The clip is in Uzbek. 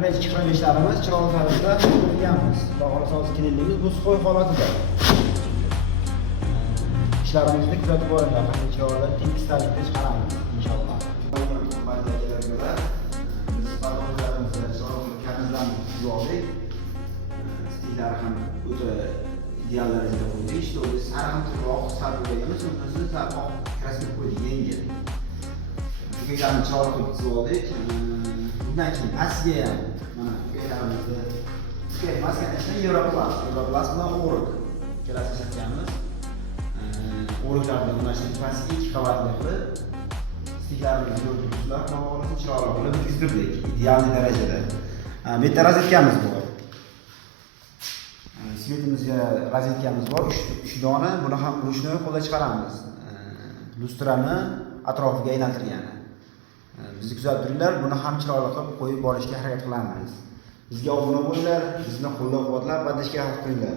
Mana ichki qilmishlarimiz chiroqli tarzda qilganmiz. Xudo xolasa hozir kelinligimiz bu suvoy holatida. İşlerimizni kuzatib boringlar. Qanday chiroyli tekis tarzda chiqaramiz inshaalloh. Biz parvozlarimizni chiroqli kamizlarni tuzib oldik. Stillar ham o'ta ideal darajada qo'ydik. İşte o sari ham turroq sari qo'yganmiz, undan sari oq kraska qo'ydik yengil. G'ijani chiroqli qilib tuzib oldik. Bundan keyin pastga ham mana g'ijamizni maskani ichida Europlast bilan o'rik kelasi ishlatganmiz. O'riklarni mana shu pastga 2 qavatli qilib stiklarimizni yo'ltirishlar qilib chiroqli qilib bitkizdirdik ideal darajada. Bu yerda rozetkamiz bor. Svetimizga rozetkamiz bor 3 dona. Buni ham ruchnoy qo'lda chiqaramiz. Lustrani atrofiga aylantirgan. Bizni kuzatib turinglar, buni ham chiroyli qilib qo'yib borishga harakat qilamiz. Bizga obuna bo'linglar, bizni qo'llab-quvvatlab, podpishka qilib qo'yinglar.